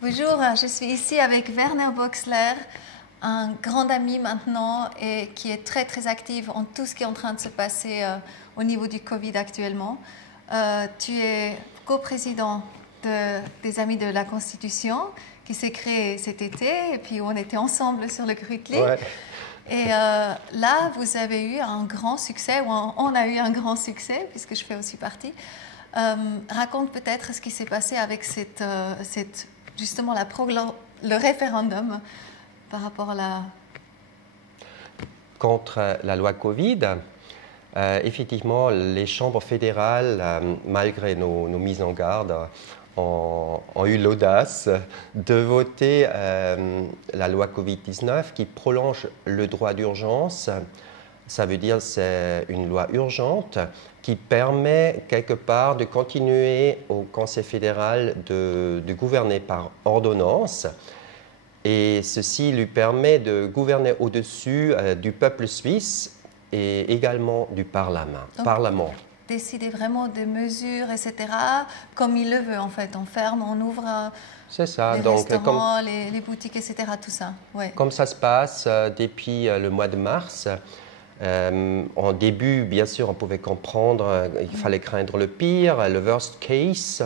Bonjour, je suis ici avec Werner Boxler, un grand ami maintenant et qui est très très actif en tout ce qui est en train de se passer au niveau du Covid actuellement. Tu es coprésident des Amis de la Constitution qui s'est créé cet été et puis on était ensemble sur le Grütli. Ouais. Et là, vous avez eu un grand succès, ou on a eu un grand succès puisque je fais aussi partie. Raconte peut-être ce qui s'est passé avec justement le référendum par rapport à la... Contre la loi Covid, effectivement, les chambres fédérales, malgré nos mises en garde, ont eu l'audace de voter la loi Covid-19 qui prolonge le droit d'urgence. Ça veut dire que c'est une loi urgente qui permet quelque part de continuer au Conseil fédéral de gouverner par ordonnance. Et ceci lui permet de gouverner au-dessus du peuple suisse et également du Parlement. Décider vraiment des mesures, etc., comme il le veut en fait. On ferme, on ouvre C'est ça. les restaurants, les boutiques, etc., tout ça. Ouais. Comme ça se passe depuis le mois de mars. En début, bien sûr, on pouvait comprendre qu'il fallait craindre le pire, le worst case,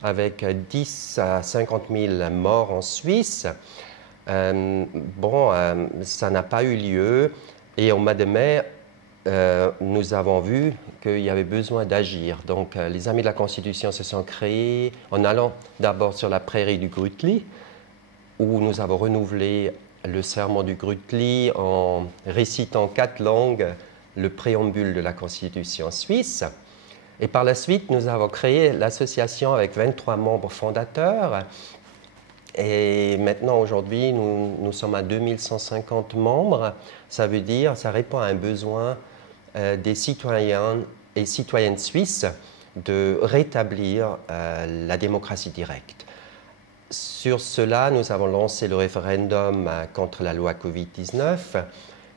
avec 10 à 50 000 morts en Suisse. Ça n'a pas eu lieu. Et au mois de mai, nous avons vu qu'il y avait besoin d'agir. Donc, les Amis de la Constitution se sont créés en allant d'abord sur la prairie du Grütli, où nous avons renouvelé le serment du Grütli en récitant 4 langues le préambule de la Constitution suisse. Et par la suite, nous avons créé l'association avec 23 membres fondateurs. Et maintenant, aujourd'hui, nous sommes à 2150 membres. Ça veut dire, ça répond à un besoin des citoyens et citoyennes suisses de rétablir la démocratie directe. Sur cela, nous avons lancé le référendum contre la loi Covid-19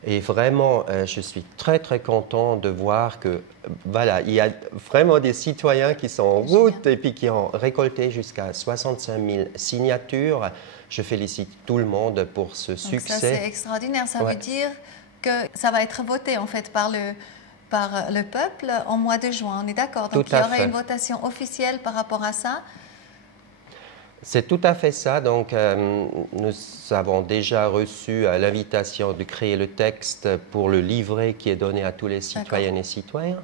et vraiment, je suis très très content de voir que voilà, il y a vraiment des citoyens qui sont en route et puis qui ont récolté jusqu'à 65 000 signatures. Je félicite tout le monde pour ce succès. Ça, c'est extraordinaire. Ça veut dire que ça va être voté en fait par le peuple en mois de juin. On est d'accord? Donc il y aurait une votation officielle par rapport à ça. C'est tout à fait ça. Donc, nous avons déjà reçu l'invitation de créer le texte pour le livret qui est donné à tous les citoyennes et citoyens.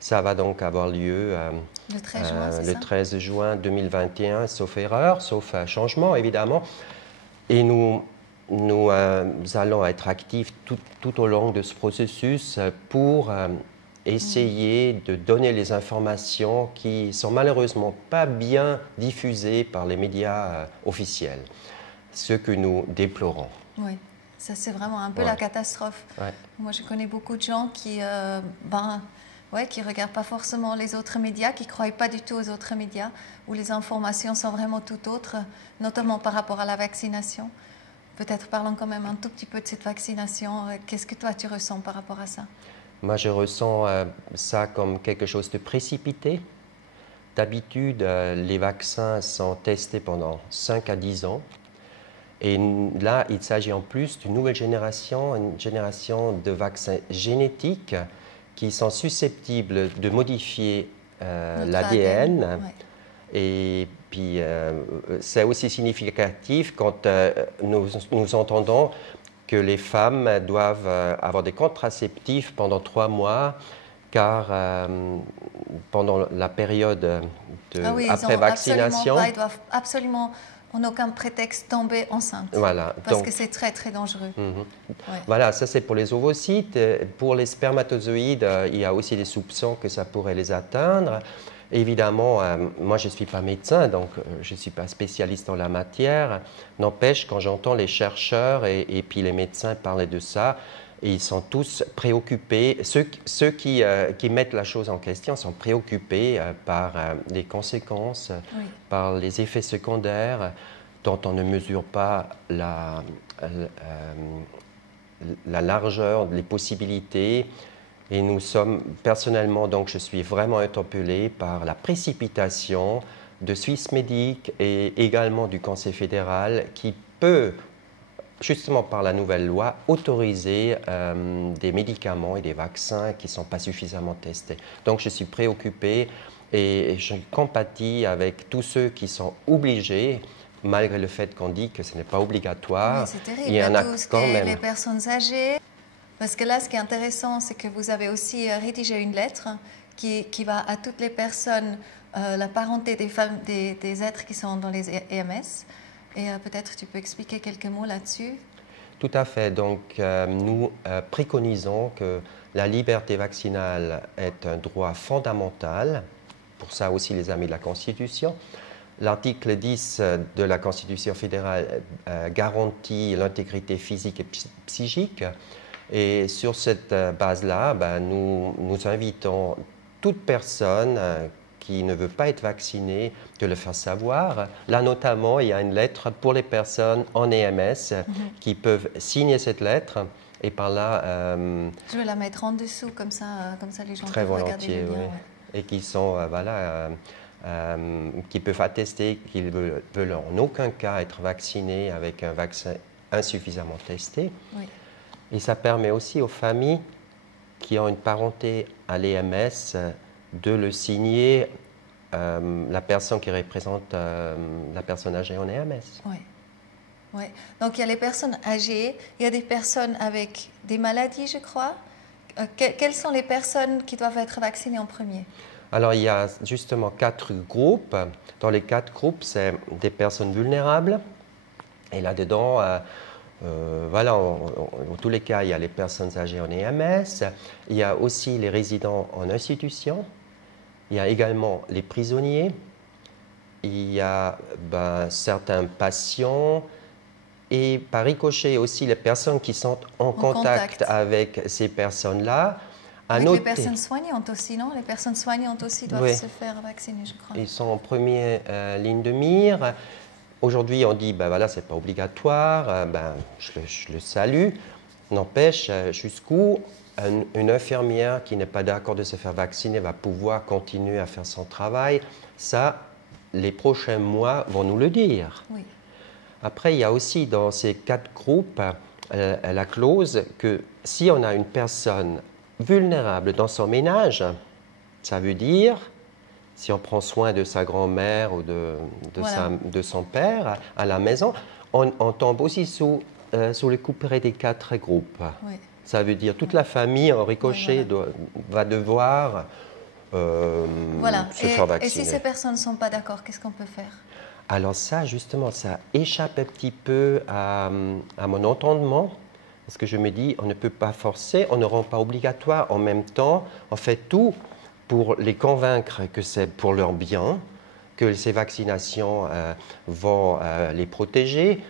Ça va donc avoir lieu le 13 juin 2021, sauf erreur, sauf changement, évidemment. Et nous allons être actifs tout au long de ce processus pour essayer de donner les informations qui sont malheureusement pas bien diffusées par les médias officiels, ce que nous déplorons. Oui, ça c'est vraiment un peu la catastrophe. Ouais. Moi je connais beaucoup de gens qui qui regardent pas forcément les autres médias, qui croient pas du tout aux autres médias, où les informations sont vraiment tout autres, notamment par rapport à la vaccination. Peut-être parlons quand même un tout petit peu de cette vaccination. Qu'est-ce que toi tu ressens par rapport à ça? Moi, je ressens ça comme quelque chose de précipité. D'habitude, les vaccins sont testés pendant 5 à 10 ans. Et là, il s'agit en plus d'une nouvelle génération, une génération de vaccins génétiques qui sont susceptibles de modifier l'ADN. Ouais. Et puis, c'est aussi significatif quand nous entendons que les femmes doivent avoir des contraceptifs pendant 3 mois, car pendant la période après vaccination... Ils doivent absolument, en aucun prétexte, tomber enceinte. Voilà. Parce que c'est très, très dangereux. Voilà, ça c'est pour les ovocytes. Pour les spermatozoïdes, il y a aussi des soupçons que ça pourrait les atteindre. Évidemment, moi je ne suis pas médecin, donc je ne suis pas spécialiste en la matière. N'empêche, quand j'entends les chercheurs et puis les médecins parler de ça, ils sont tous préoccupés. Ceux qui mettent la chose en question sont préoccupés par les conséquences, par les effets secondaires dont on ne mesure pas la largeur, les possibilités. Et nous sommes, personnellement, donc je suis vraiment interpellé par la précipitation de Swissmedic et également du Conseil fédéral qui peut, justement par la nouvelle loi, autoriser des médicaments et des vaccins qui ne sont pas suffisamment testés. Donc je suis préoccupé et je compatis avec tous ceux qui sont obligés, malgré le fait qu'on dit que ce n'est pas obligatoire. Oui, c'est terrible. Il y en a tout ce quand qui est même. les personnes âgées. Parce que là, ce qui est intéressant, c'est que vous avez aussi rédigé une lettre qui va à toutes les personnes, la parenté des femmes, des êtres qui sont dans les EMS. Et peut-être tu peux expliquer quelques mots là-dessus. Tout à fait. Donc, nous préconisons que la liberté vaccinale est un droit fondamental. Pour ça aussi, les amis de la Constitution. L'article 10 de la Constitution fédérale garantit l'intégrité physique et psychique. Et sur cette base-là, nous invitons toute personne qui ne veut pas être vaccinée de le faire savoir. Là, notamment, il y a une lettre pour les personnes en EMS qui peuvent signer cette lettre. Et par là... je vais la mettre en dessous, comme ça les gens très peuvent regarder le lien. Oui. Ouais. Et qui sont, qui peuvent attester qu'ils ne veulent en aucun cas être vaccinés avec un vaccin insuffisamment testé. Oui. Et ça permet aussi aux familles qui ont une parenté à l'EMS de le signer, la personne qui représente la personne âgée en EMS. Oui. Oui. Donc il y a les personnes âgées, il y a des personnes avec des maladies, je crois. Quelles sont les personnes qui doivent être vaccinées en premier? Alors il y a justement 4 groupes. Dans les 4 groupes, c'est des personnes vulnérables. Et là-dedans... voilà, en tous les cas, il y a les personnes âgées en EMS, il y a aussi les résidents en institution, il y a également les prisonniers, il y a certains patients et par ricochet aussi les personnes qui sont en contact avec ces personnes-là. Avec les personnes soignantes aussi, non? Les personnes soignantes aussi doivent se faire vacciner, je crois. Ils sont en première ligne de mire. Aujourd'hui, on dit, voilà, ce n'est pas obligatoire, je le salue. N'empêche, jusqu'où une infirmière qui n'est pas d'accord de se faire vacciner va pouvoir continuer à faire son travail, ça, les prochains mois vont nous le dire. Oui. Après, il y a aussi dans ces 4 groupes la clause que si on a une personne vulnérable dans son ménage, ça veut dire... Si on prend soin de sa grand-mère ou de son père à la maison, on tombe aussi sous le couperet des 4 groupes. Oui. Ça veut dire toute la famille en ricochet va devoir se faire vacciner. Et si ces personnes ne sont pas d'accord, qu'est-ce qu'on peut faire? Alors ça, justement, ça échappe un petit peu à mon entendement. Parce que je me dis, on ne peut pas forcer, on ne rend pas obligatoire. En même temps, on fait tout pour les convaincre que c'est pour leur bien, que ces vaccinations vont les protéger,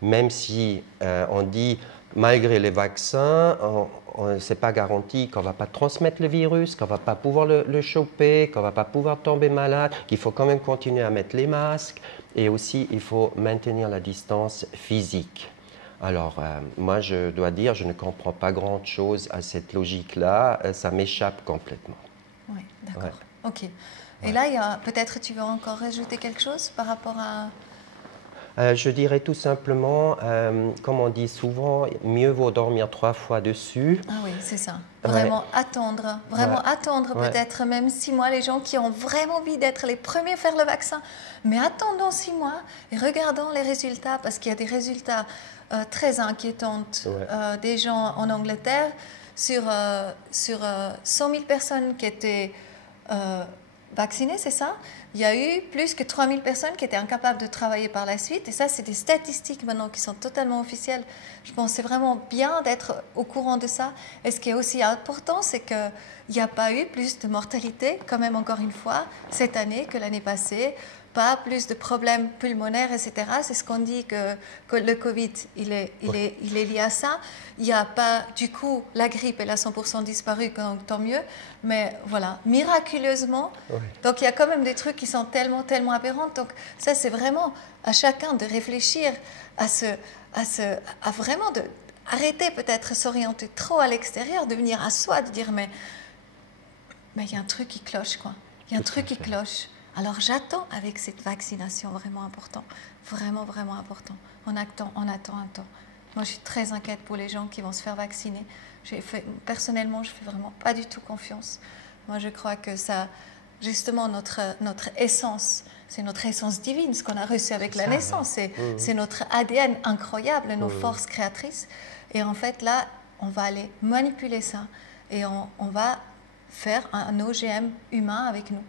même si on dit, malgré les vaccins, ce n'est pas garanti qu'on ne va pas transmettre le virus, qu'on ne va pas pouvoir le choper, qu'on ne va pas pouvoir tomber malade, qu'il faut quand même continuer à mettre les masques, et aussi il faut maintenir la distance physique. Alors, moi, je dois dire, je ne comprends pas grand-chose à cette logique-là, ça m'échappe complètement. Oui, d'accord. Ouais. OK. Et là, peut-être tu veux encore rajouter quelque chose par rapport à... je dirais tout simplement, comme on dit souvent, mieux vaut dormir 3 fois dessus. Ah oui, c'est ça. Vraiment attendre. Vraiment attendre peut-être même 6 mois. Les gens qui ont vraiment envie d'être les premiers à faire le vaccin. Mais attendons 6 mois et regardons les résultats parce qu'il y a des résultats très inquiétants des gens en Angleterre. Sur 100 000 personnes qui étaient vaccinées, c'est ça? Il y a eu plus que 3 000 personnes qui étaient incapables de travailler par la suite. Et ça, c'est des statistiques maintenant qui sont totalement officielles. Je pense que c'est vraiment bien d'être au courant de ça. Et ce qui est aussi important, c'est qu'il n'y a pas eu plus de mortalité, quand même encore une fois, cette année que l'année passée. Pas plus de problèmes pulmonaires, etc. C'est ce qu'on dit que le Covid, il est lié à ça. Il n'y a pas, du coup, la grippe, elle a 100% disparu, donc tant mieux. Mais voilà, miraculeusement. Donc il y a quand même des trucs qui sont tellement aberrants. Donc ça, c'est vraiment à chacun de réfléchir à vraiment arrêter peut-être de s'orienter trop à l'extérieur, de venir à soi, de dire mais il y a un truc qui cloche, quoi. Il y a un truc qui cloche. Alors j'attends avec cette vaccination vraiment important, vraiment, vraiment important. On attend un temps. Moi, je suis très inquiète pour les gens qui vont se faire vacciner. Personnellement, je ne fais vraiment pas du tout confiance. Moi, je crois que ça, justement, notre essence, c'est notre essence divine, ce qu'on a reçu avec la naissance. C'est notre ADN incroyable, nos forces créatrices. Et en fait, là, on va aller manipuler ça et on va faire un OGM humain avec nous.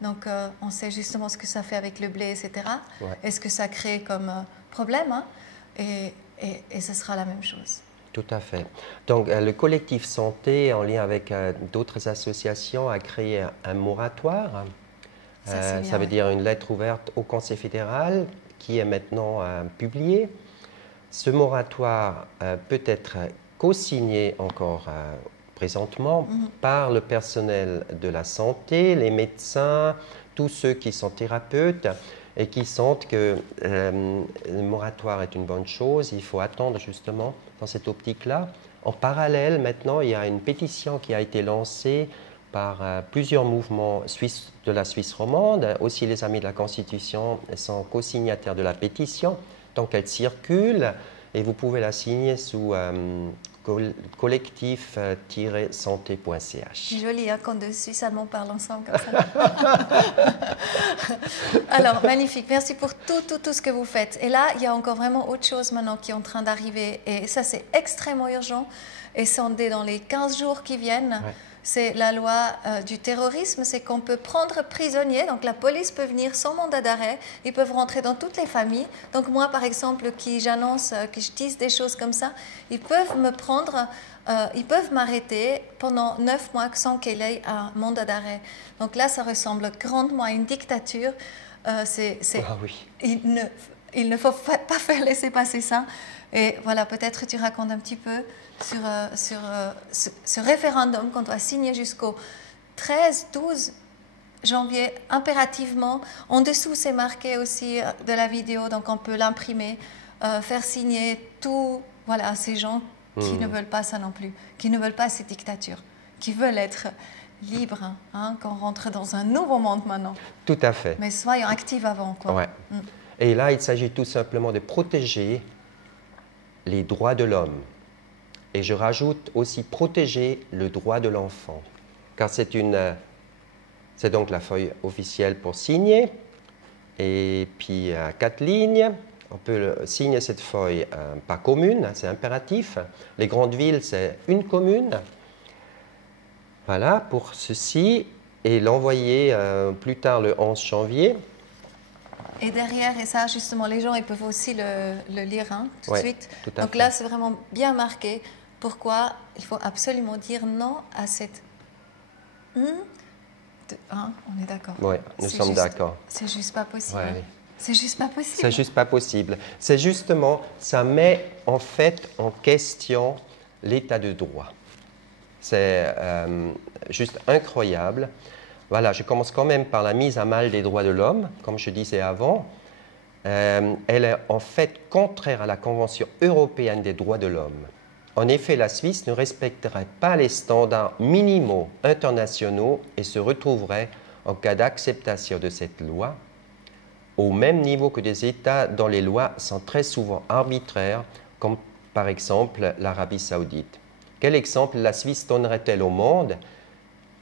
Donc, on sait justement ce que ça fait avec le blé, etc. Ouais. Et ce que ça crée comme problème. Hein. Et ce sera la même chose. Tout à fait. Donc, le collectif Santé, en lien avec d'autres associations, a créé un moratoire. Ça veut dire une lettre ouverte au Conseil fédéral qui est maintenant publiée. Ce moratoire peut être co-signé encore présentement par le personnel de la santé, les médecins, tous ceux qui sont thérapeutes et qui sentent que le moratoire est une bonne chose. Il faut attendre justement dans cette optique-là. En parallèle, maintenant, il y a une pétition qui a été lancée par plusieurs mouvements suisses de la Suisse romande. Aussi, les Amis de la Constitution sont co-signataires de la pétition. Donc, elle circule et vous pouvez la signer sous collectif-santé.ch. C'est joli hein, quand deux Suisses allemands parlent ensemble comme ça. Alors, magnifique. Merci pour tout ce que vous faites. Et là, il y a encore vraiment autre chose maintenant qui est en train d'arriver. Et ça, c'est extrêmement urgent. Et c'est dans les 15 jours qui viennent. Ouais. C'est la loi du terrorisme, c'est qu'on peut prendre prisonnier, donc la police peut venir sans mandat d'arrêt, ils peuvent rentrer dans toutes les familles. Donc moi, par exemple, qui j'annonce, que je dise des choses comme ça, ils peuvent me prendre, ils peuvent m'arrêter pendant 9 mois sans qu'il ait un mandat d'arrêt. Donc là, ça ressemble grandement à une dictature. Ah oui. Il ne faut pas faire laisser passer ça. Et voilà, peut-être tu racontes un petit peu sur ce référendum qu'on doit signer jusqu'au 13-12 janvier, impérativement. En dessous, c'est marqué aussi de la vidéo, donc on peut l'imprimer, faire signer tous ces gens qui ne veulent pas ça non plus, qui ne veulent pas cette dictature, qui veulent être libres, hein, qu'on rentre dans un nouveau monde maintenant. Tout à fait. Mais soyons actifs avant, quoi. Ouais. Et là, il s'agit tout simplement de protéger les droits de l'homme. Et je rajoute aussi protéger le droit de l'enfant. Car c'est donc la feuille officielle pour signer. Et puis, 4 lignes. On peut signer cette feuille par commune, c'est impératif. Les grandes villes, c'est une commune. Voilà, pour ceci. Et l'envoyer plus tard, le 11 janvier. Et derrière, et ça, justement, les gens ils peuvent aussi le lire tout de suite. Donc là, c'est vraiment bien marqué. Pourquoi il faut absolument dire non à cette... on est d'accord. Oui, nous sommes d'accord. C'est juste pas possible. Ouais. C'est juste pas possible. C'est juste pas possible. C'est justement, ça met en fait en question l'état de droit. C'est juste incroyable. Voilà, je commence quand même par la mise à mal des droits de l'homme, comme je disais avant. Elle est en fait contraire à la Convention européenne des droits de l'homme. En effet, la Suisse ne respecterait pas les standards minimaux internationaux et se retrouverait, en cas d'acceptation de cette loi, au même niveau que des États dont les lois sont très souvent arbitraires, comme par exemple l'Arabie saoudite. Quel exemple la Suisse donnerait-elle au monde,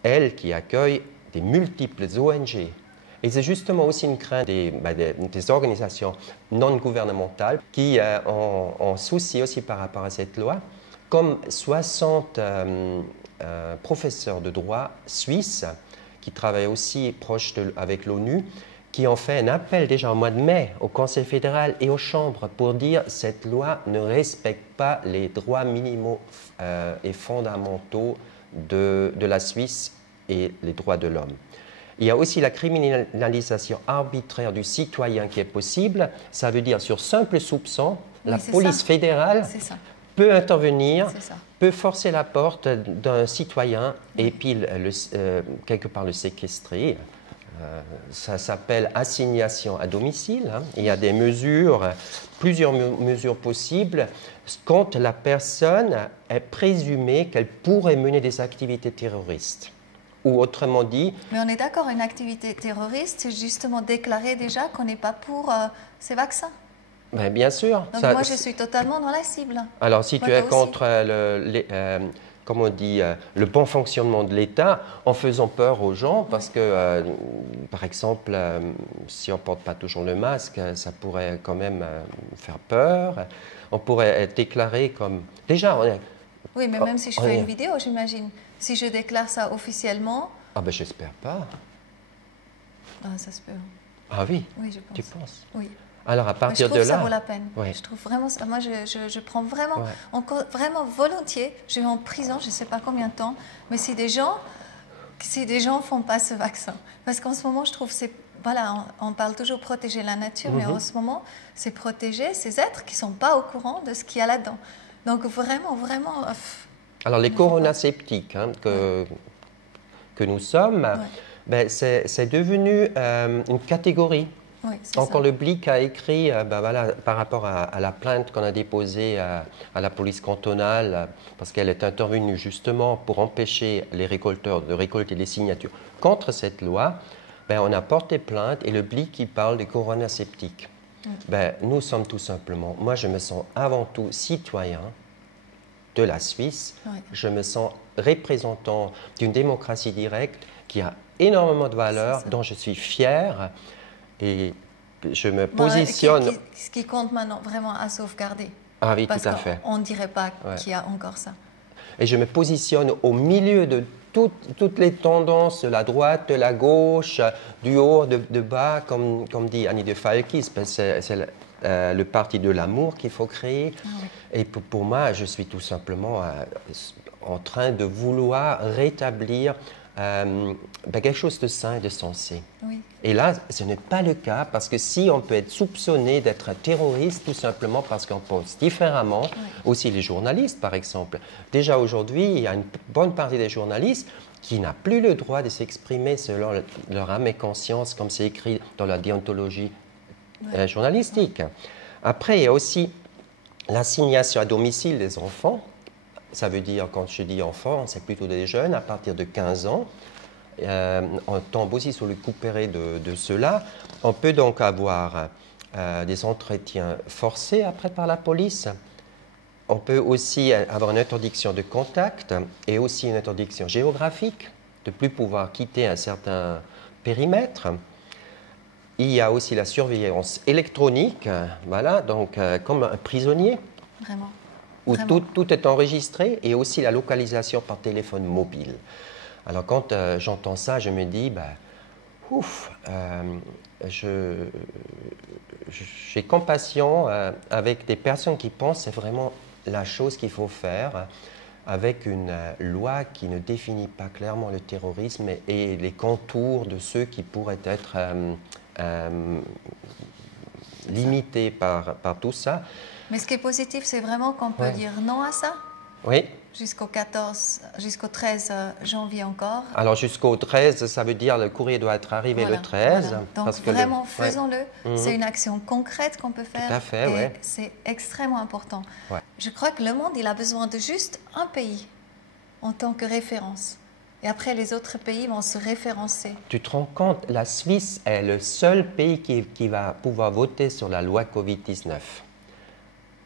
elle qui accueille des multiples ONG? Et c'est justement aussi une crainte des organisations non gouvernementales qui ont souci aussi par rapport à cette loi, comme 60 professeurs de droit suisses qui travaillent aussi proche avec l'ONU, qui ont fait un appel déjà au mois de mai au Conseil fédéral et aux chambres pour dire que cette loi ne respecte pas les droits minimaux et fondamentaux de la Suisse et les droits de l'homme. Il y a aussi la criminalisation arbitraire du citoyen qui est possible. Ça veut dire, sur simple soupçon, la police fédérale peut intervenir, peut forcer la porte d'un citoyen et puis quelque part le séquestrer. Ça s'appelle assignation à domicile. Il y a des mesures, plusieurs mesures possibles quand la personne est présumée qu'elle pourrait mener des activités terroristes Ou autrement dit... Mais on est d'accord, une activité terroriste, c'est justement déclarer déjà qu'on n'est pas pour ces vaccins. Ben, bien sûr. Donc Ça, moi, je suis totalement dans la cible. alors, si Moi, tu es toi aussi. contre comme on dit, le bon fonctionnement de l'État, en faisant peur aux gens, parce que, par exemple, si on ne porte pas toujours le masque, ça pourrait quand même faire peur. On pourrait être déclaré comme... Déjà, on est... Oui, mais même si je fais une vidéo, j'imagine. Si je déclare ça officiellement... Ah ben, j'espère pas. Ah, ça se peut. Ah oui? Oui, je pense. Tu penses? Oui. Alors, à partir de là... Je trouve que ça vaut la peine. Oui. Je trouve vraiment... Moi, je prends vraiment, Ouais. encore, vraiment volontiers. Je vais en prison, je ne sais pas combien de temps. Mais si des gens ne font pas ce vaccin... Parce qu'en ce moment, je trouve c'est... Voilà, on parle toujours protéger la nature, mais en ce moment, c'est protéger ces êtres qui ne sont pas au courant de ce qu'il y a là-dedans. Donc, vraiment, vraiment... Alors, les coronasceptiques que nous sommes, ben, c'est devenu une catégorie. Oui, donc, quand le Blick a écrit ben, voilà, par rapport à la plainte qu'on a déposée à la police cantonale, parce qu'elle est intervenue justement pour empêcher les récolteurs de récolter les signatures contre cette loi, ben, on a porté plainte et le Blick il parle des coronasceptiques. Ben, nous sommes tout simplement, moi je me sens avant tout citoyen de la Suisse, je me sens représentant d'une démocratie directe qui a énormément de valeurs, dont je suis fier. Et je me positionne... Ce qui compte maintenant vraiment à sauvegarder. Ah oui, parce tout à fait. On ne dirait pas qu'il y a encore ça. Et je me positionne au milieu de toutes les tendances de la droite, de la gauche, du haut, de bas, comme dit Annie de Falkis. C'est le parti de l'amour qu'il faut créer. Ah oui. Et pour moi, je suis tout simplement en train de vouloir rétablir quelque chose de sain et de sensé. Oui. Et là, ce n'est pas le cas, parce que si on peut être soupçonné d'être un terroriste, tout simplement parce qu'on pense différemment, aussi les journalistes par exemple. Déjà aujourd'hui, il y a une bonne partie des journalistes qui n'a plus le droit de s'exprimer selon leur âme et conscience, comme c'est écrit dans la déontologie journalistique. Après, il y a aussi l'assignation à domicile des enfants. Ça veut dire, quand je dis enfants, c'est plutôt des jeunes à partir de 15 ans. On tombe aussi sur le couperet de cela. On peut donc avoir des entretiens forcés après par la police. On peut aussi avoir une interdiction de contact et aussi une interdiction géographique, de ne plus pouvoir quitter un certain périmètre. Il y a aussi la surveillance électronique, voilà, donc comme un prisonnier. Vraiment. Où tout est enregistré, et aussi la localisation par téléphone mobile. Alors quand j'entends ça, je me dis, j'ai compassion avec des personnes qui pensent que c'est vraiment la chose qu'il faut faire, avec une loi qui ne définit pas clairement le terrorisme et les contours de ceux qui pourraient être limités par tout ça. Mais ce qui est positif, c'est vraiment qu'on peut dire non à ça. Oui. Jusqu'au 13 janvier encore. Alors jusqu'au 13, ça veut dire le courrier doit être arrivé le 13. Voilà. Donc parce que vraiment, faisons-le. C'est une action concrète qu'on peut faire. Tout à fait, et c'est extrêmement important. Je crois que le monde, il a besoin de juste un pays en tant que référence. Et après, les autres pays vont se référencer. Tu te rends compte, la Suisse est le seul pays qui va pouvoir voter sur la loi Covid-19.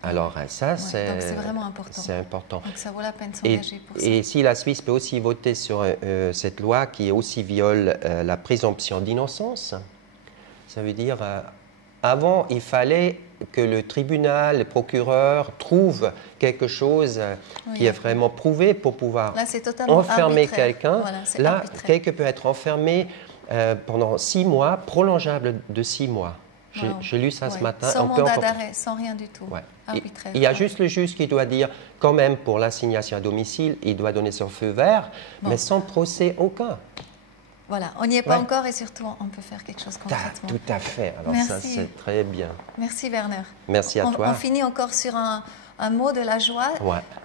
Alors ça, c'est vraiment important. C'est important. Donc ça vaut la peine de s'engager pour ça. Et si la Suisse peut aussi voter sur cette loi qui aussi viole la présomption d'innocence, ça veut dire, avant, il fallait que le tribunal, le procureur trouve quelque chose qui est vraiment prouvé pour pouvoir enfermer quelqu'un. Voilà, là, quelqu'un peut être enfermé pendant 6 mois, prolongeable de 6 mois. J'ai lu ça ce matin. Sans mandat d'arrêt, sans rien du tout. Il y a juste le juge qui doit dire, quand même, pour l'assignation à domicile, il doit donner son feu vert, mais sans procès aucun. Voilà, on n'y est pas encore et surtout, on peut faire quelque chose concrètement. Tout à fait. Alors ça, c'est très bien. Merci Werner. Merci à toi. On finit encore sur un mot de la joie.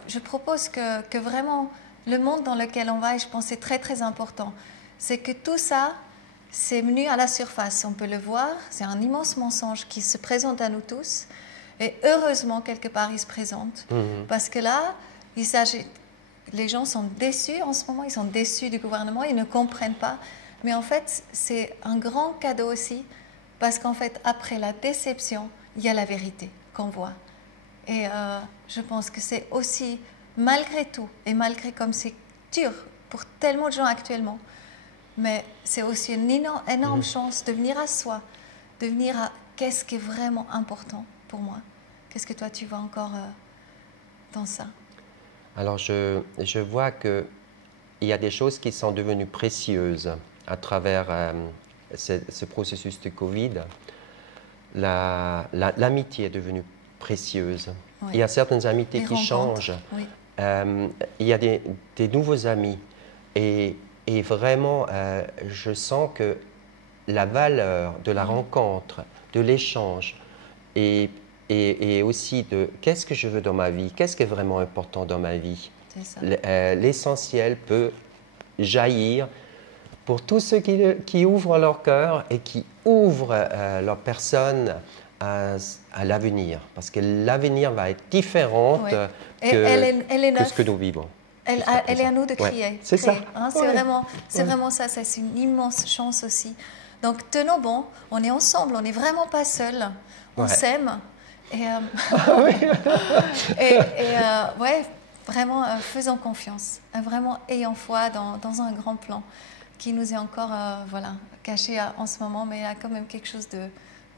Je propose que vraiment, le monde dans lequel on va, et je pense que c'est très très important, c'est que tout ça, c'est venu à la surface, on peut le voir, c'est un immense mensonge qui se présente à nous tous et heureusement quelque part il se présente parce que là, il s'agit les gens sont déçus en ce moment, ils sont déçus du gouvernement, ils ne comprennent pas. Mais en fait, c'est un grand cadeau aussi, parce qu'en fait, après la déception, il y a la vérité qu'on voit. Et je pense que c'est aussi, malgré tout, et malgré comme c'est dur pour tellement de gens actuellement, mais c'est aussi une énorme chance de venir à soi, de venir à qu'est-ce qui est vraiment important pour moi. Qu'est-ce que toi, tu vois encore dans ça? Alors, je vois qu'il y a des choses qui sont devenues précieuses à travers ce processus de Covid. L'amitié est devenue précieuse. Oui. Il y a certaines amitiés Les qui rencontres, changent. oui. Il y a des nouveaux amis. Et vraiment, je sens que la valeur de la rencontre, de l'échange et aussi de qu'est-ce que je veux dans ma vie, qu'est-ce qui est vraiment important dans ma vie. C'est ça. L'essentiel peut jaillir pour tous ceux qui ouvrent leur cœur et qui ouvrent leur personne à l'avenir. Parce que l'avenir va être différent Oui. que, Elle est que neuve. ce que nous vivons. Elle est à nous de Ouais, crier. c'est ça. Hein, c'est vraiment ça, c'est une immense chance aussi. Donc tenons bon, on est ensemble, on n'est vraiment pas seuls, on Ouais. s'aime. Et, ouais, vraiment faisons confiance, vraiment ayons foi dans un grand plan qui nous est encore voilà, caché en ce moment, mais il y a quand même quelque chose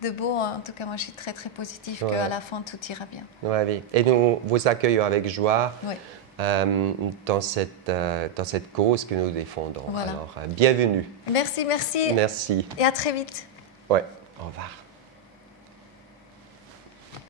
de beau. En tout cas, moi je suis très très positive Ouais. qu'à la fin tout ira bien. Ouais, oui. Et nous vous accueillons avec joie. Oui. Dans cette cause que nous défendons. Voilà. Alors, bienvenue. Merci. Merci. Et à très vite. Ouais, au revoir.